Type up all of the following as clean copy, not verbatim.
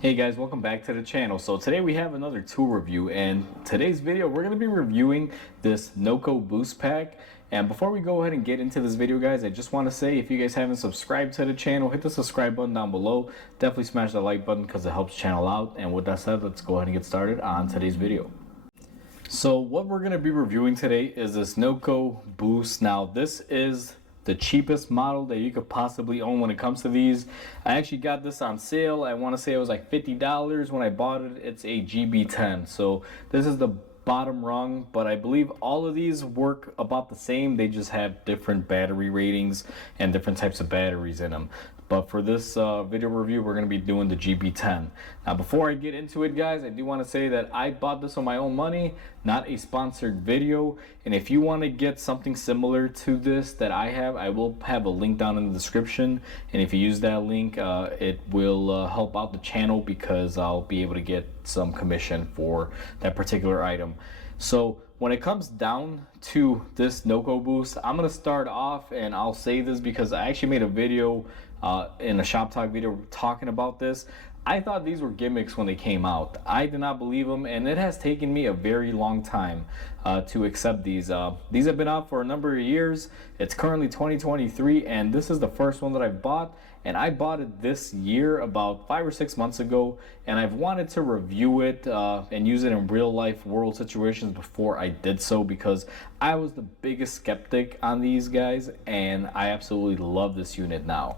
Hey guys, welcome back to the channel. So today we have another tool review, and today's video we're going to be reviewing this NOCO Boost pack. And before we go ahead and get into this video, guys, I just want to say, if you guys haven't subscribed to the channel, hit the subscribe button down below. Definitely smash that like button because it helps channel out. And with that said, let's go ahead and get started on today's video. So what we're going to be reviewing today is this NOCO Boost. Now this is the cheapest model that you could possibly own when it comes to these. I actually got this on sale. I want to say it was like $50 when I bought it. It's a GB10, so this is the bottom rung, but I believe all of these work about the same. They just have different battery ratings and different types of batteries in them. But for this video review, we're going to be doing the GB10. Now, before I get into it, guys, I do want to say that I bought this on my own money, not a sponsored video. And if you want to get something similar to this that I have, I will have a link down in the description. And if you use that link, it will help out the channel because I'll be able to get some commission for that particular item. So when it comes down to this NOCO Boost, I'm going to start off, and I'll say this because I actually made a video in a shop talk video talking about this. I thought these were gimmicks when they came out. I did not believe them, and it has taken me a very long time to accept these. These have been out for a number of years. It's currently 2023, and this is the first one that I've bought. And I bought it this year, about 5 or 6 months ago, and I've wanted to review it and use it in real life world situations before I did so, because I was the biggest skeptic on these guys, and I absolutely love this unit now.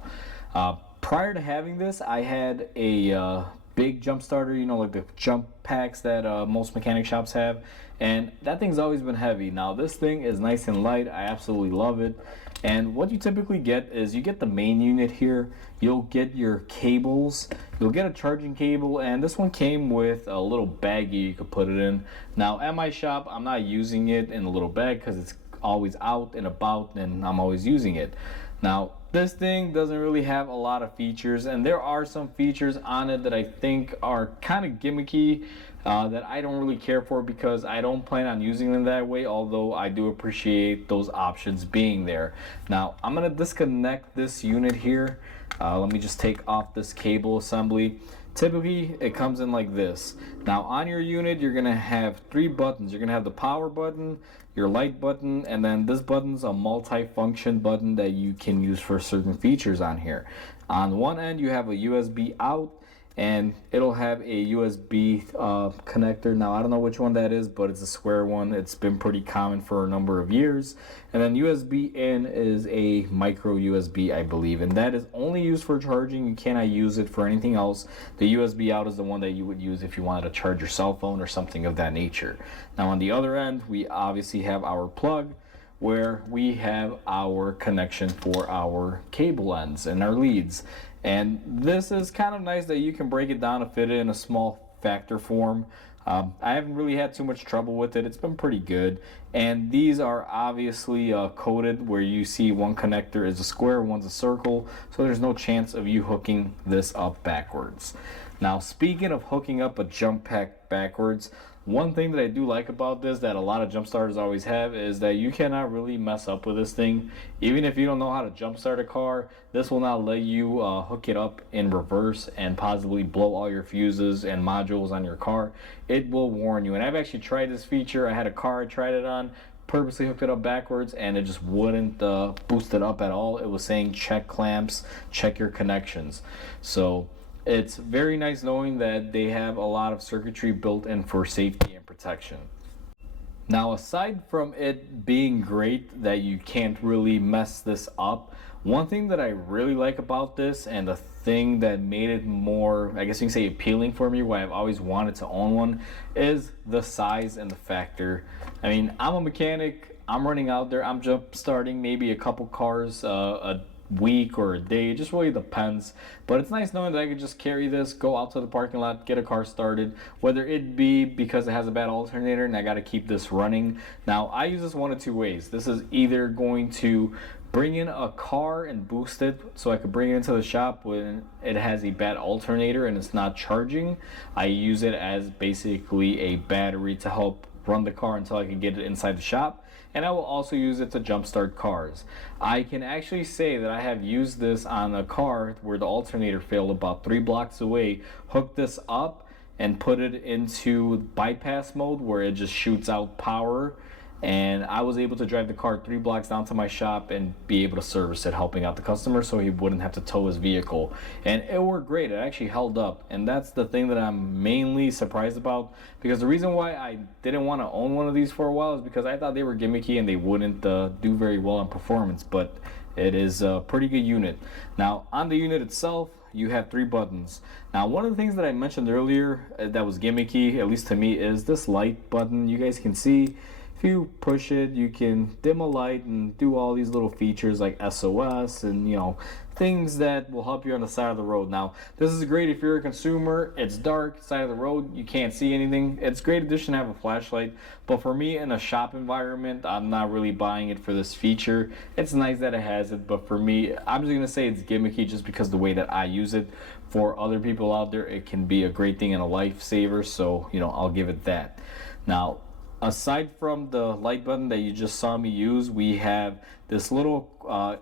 Prior to having this, I had a big jump starter, you know, like the jump packs that most mechanic shops have, and that thing's always been heavy. Now this thing is nice and light. I absolutely love it. And what you typically get is you get the main unit here, you'll get your cables, you'll get a charging cable, and this one came with a little baggie you could put it in. Now at my shop, I'm not using it in a little bag because it's always out and about and I'm always using it. Now this thing doesn't really have a lot of features, and there are some features on it that I think are kind of gimmicky that I don't really care for because I don't plan on using them that way, although I do appreciate those options being there. Now I'm going to disconnect this unit here. Let me just take off this cable assembly. Typically it comes in like this. Now on your unit you're going to have 3 buttons. You're going to have the power button, your light button, and then this button's a multi-function button that you can use for certain features on here. On one end you have a USB out, and it'll have a USB connector. Now I don't know which one that is, but it's a square one. It's been pretty common for a number of years. And then USB in is a micro USB, I believe, and that is only used for charging. You cannot use it for anything else. The USB out is the one that you would use if you wanted to charge your cell phone or something of that nature. Now on the other end, we obviously have our plug, where we have our connection for our cable ends and our leads. And this is kind of nice that you can break it down to fit it in a small factor form. I haven't really had too much trouble with it. It's been pretty good. And these are obviously coded, where you see one connector is a square, one's a circle, so there's no chance of you hooking this up backwards. Now speaking of hooking up a jump pack backwards, one thing that I do like about this that a lot of jump starters always have is that you cannot really mess up with this thing. Even if you don't know how to jump start a car, this will not let you hook it up in reverse and possibly blow all your fuses and modules on your car. It will warn you. And I've actually tried this feature. I had a car I tried it on, purposely hooked it up backwards, and it just wouldn't boost it up at all. It was saying check clamps, check your connections. So it's very nice knowing that they have a lot of circuitry built in for safety and protection. Now aside from it being great that you can't really mess this up, one thing that I really like about this, and the thing that made it more, I guess you can say, appealing for me, why I've always wanted to own one, is the size and the factor. I mean, I'm a mechanic, I'm running out there, I'm jump starting maybe a couple cars a week or a day, it just really depends. But it's nice knowing that I could just carry this, go out to the parking lot, get a car started, whether it be because it has a bad alternator and I got to keep this running. Now I use this one of two ways. This is either going to bring in a car and boost it, so I could bring it into the shop when it has a bad alternator and it's not charging. I use it as basically a battery to help run the car until I can get it inside the shop, and I will also use it to jumpstart cars. I can actually say that I have used this on a car where the alternator failed about 3 blocks away, hooked this up and put it into bypass mode where it just shoots out power, and I was able to drive the car 3 blocks down to my shop and be able to service it, helping out the customer so he wouldn't have to tow his vehicle. And it worked great. It actually held up, and that's the thing that I'm mainly surprised about, because the reason why I didn't want to own one of these for a while is because I thought they were gimmicky and they wouldn't do very well on performance, but it is a pretty good unit. Now on the unit itself, you have 3 buttons. Now one of the things that I mentioned earlier that was gimmicky, at least to me, is this light button. You guys can see if you push it, you can dim a light and do all these little features like SOS and, you know, things that will help you on the side of the road. Now this is great if you're a consumer, it's dark, side of the road, you can't see anything. It's a great addition to have a flashlight, but for me in a shop environment, I'm not really buying it for this feature. It's nice that it has it, but for me, I'm just gonna say it's gimmicky just because the way that I use it. For other people out there, it can be a great thing and a lifesaver, so, you know, I'll give it that. Now aside from the light button that you just saw me use, we have this little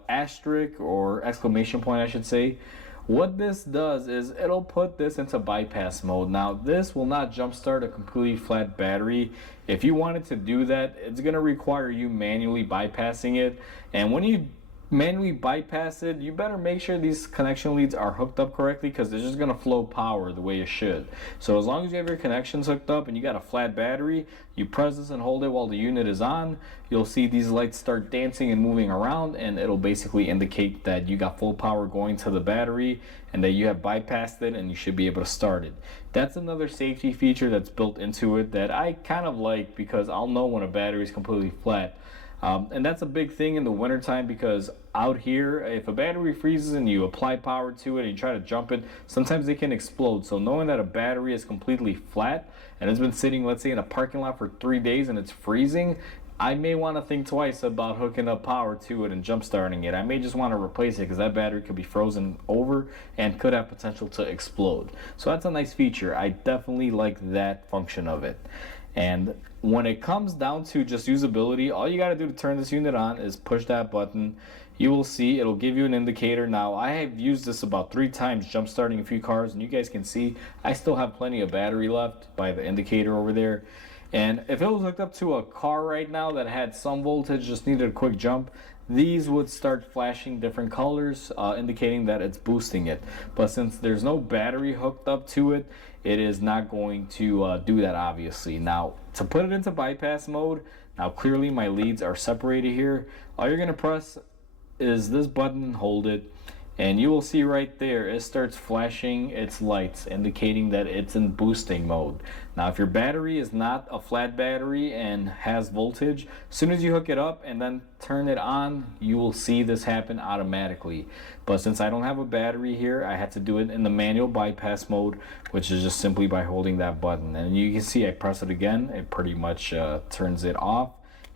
asterisk or exclamation point, I should say. What this does is it'll put this into bypass mode. Now this will not jumpstart a completely flat battery. If you wanted to do that, it's going to require you manually bypassing it, and when you manually bypass it, you better make sure these connection leads are hooked up correctly, because they're just going to flow power the way it should. So as long as you have your connections hooked up and you got a flat battery, you press this and hold it while the unit is on, you'll see these lights start dancing and moving around, and it'll basically indicate that you got full power going to the battery and that you have bypassed it, and you should be able to start it. That's another safety feature that's built into it that I kind of like, because I'll know when a battery is completely flat. And that's a big thing in the wintertime, because out here, if a battery freezes and you apply power to it and you try to jump it, sometimes it can explode. So knowing that a battery is completely flat and it's been sitting, let's say, in a parking lot for 3 days and it's freezing, I may want to think twice about hooking up power to it and jump starting it. I may just want to replace it, because that battery could be frozen over and could have potential to explode. So that's a nice feature. I definitely like that function of it. And when it comes down to just usability, all you got to do to turn this unit on is push that button. You will see it'll give you an indicator. Now I have used this about 3 times jump starting a few cars, and you guys can see I still have plenty of battery left by the indicator over there. And if it was hooked up to a car right now that had some voltage, just needed a quick jump, these would start flashing different colors, indicating that it's boosting it. But since there's no battery hooked up to it, it is not going to do that, obviously. Now to put it into bypass mode, now clearly my leads are separated here. All you're going to press is this button and hold it, and you will see right there it starts flashing its lights, indicating that it's in boosting mode. Now if your battery is not a flat battery and has voltage, as soon as you hook it up and then turn it on, you will see this happen automatically. But since I don't have a battery here, I had to do it in the manual bypass mode, which is just simply by holding that button. And you can see I press it again, it pretty much turns it off,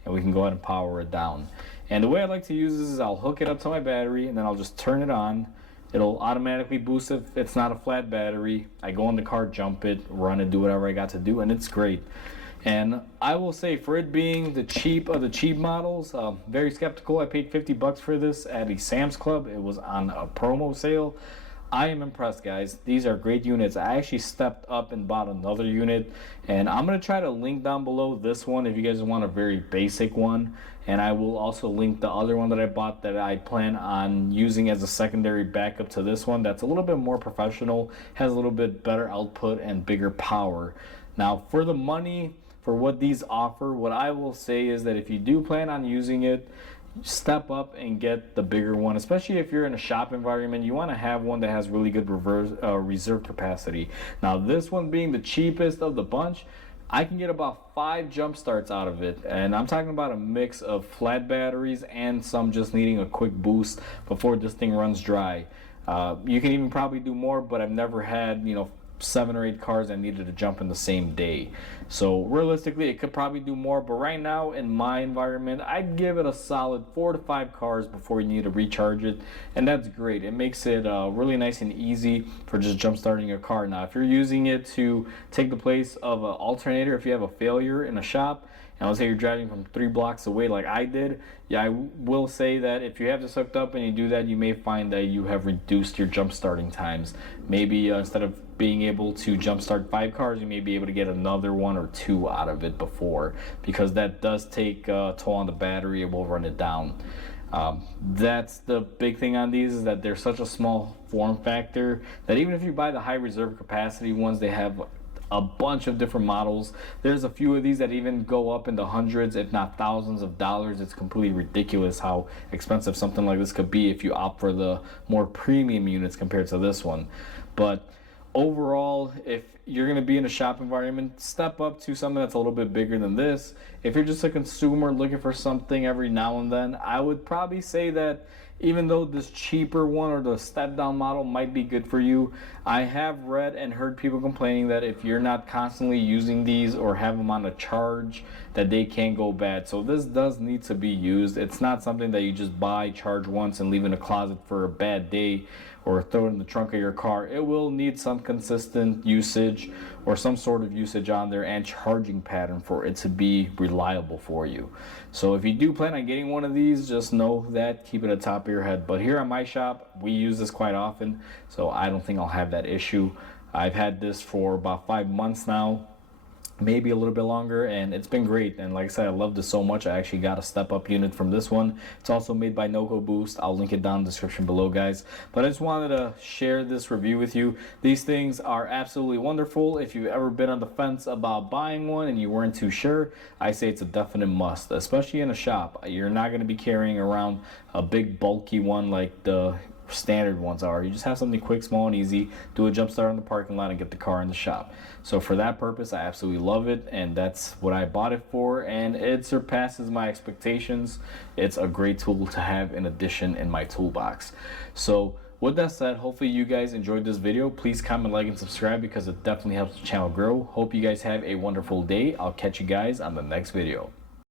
and we can go ahead and power it down. And the way I like to use this is I'll hook it up to my battery and then I'll just turn it on. It'll automatically boost if it's not a flat battery. I go in the car, jump it, run it, do whatever I got to do, and it's great. And I will say, for it being the cheap of the cheap models, very skeptical. I paid $50 for this at a Sam's Club. It was on a promo sale. I am impressed, guys. These are great units. I actually stepped up and bought another unit, and I'm going to try to link down below this one if you guys want a very basic one, and I will also link the other one that I bought that I plan on using as a secondary backup to this one that's a little bit more professional, has a little bit better output and bigger power. Now for the money, for what these offer, what I will say is that if you do plan on using it, step up and get the bigger one, especially if you're in a shop environment. You want to have one that has really good reserve capacity. Now this one being the cheapest of the bunch, I can get about 5 jump starts out of it, and I'm talking about a mix of flat batteries and some just needing a quick boost before this thing runs dry. You can even probably do more, but I've never had, 7 or 8 cars that needed to jump in the same day. So realistically, it could probably do more, but right now in my environment, I'd give it a solid 4 to 5 cars before you need to recharge it, and that's great. It makes it really nice and easy for just jump starting your car. Now, if you're using it to take the place of an alternator, if you have a failure in a shop, and let's say you're driving from 3 blocks away like I did, yeah, I will say that if you have this hooked up and you do that, you may find that you have reduced your jump starting times. Maybe instead of being able to jump start 5 cars, you may be able to get another 1 or 2 out of it before, because that does take a toll on the battery. It will run it down. That's the big thing on these, is that they're such a small form factor that even if you buy the high reserve capacity ones, they have a bunch of different models. There's a few of these that even go up in the hundreds, if not thousands of dollars. It's completely ridiculous how expensive something like this could be if you opt for the more premium units compared to this one. But overall, if you're going to be in a shop environment, step up to something that's a little bit bigger than this. If you're just a consumer looking for something every now and then, I would probably say that even though this cheaper one or the step down model might be good for you, I have read and heard people complaining that if you're not constantly using these or have them on a charge, that they can go bad. So this does need to be used. It's not something that you just buy, charge once, and leave in a closet for a bad day or throw it in the trunk of your car. It will need some consistent usage or some sort of usage on there and charging pattern for it to be reliable for you. So if you do plan on getting one of these, just know that, keep it at the top of your head. But here at my shop, we use this quite often, so I don't think I'll have that issue. I've had this for about 5 months now, maybe a little bit longer, and it's been great. And like I said, I love this so much, I actually got a step up unit from this one. It's also made by NOCO Boost. I'll link it down in the description below, guys. But I just wanted to share this review with you. These things are absolutely wonderful. If you've ever been on the fence about buying one and you weren't too sure, I say it's a definite must, especially in a shop. You're not going to be carrying around a big bulky one like the standard ones are. You just have something quick, small, and easy. Do a jump start in the parking lot and get the car in the shop. So for that purpose, I absolutely love it, and that's what I bought it for, and it surpasses my expectations. It's a great tool to have in addition in my toolbox. So with that said, hopefully you guys enjoyed this video. Please comment, like, and subscribe, because it definitely helps the channel grow. Hope you guys have a wonderful day. I'll catch you guys on the next video.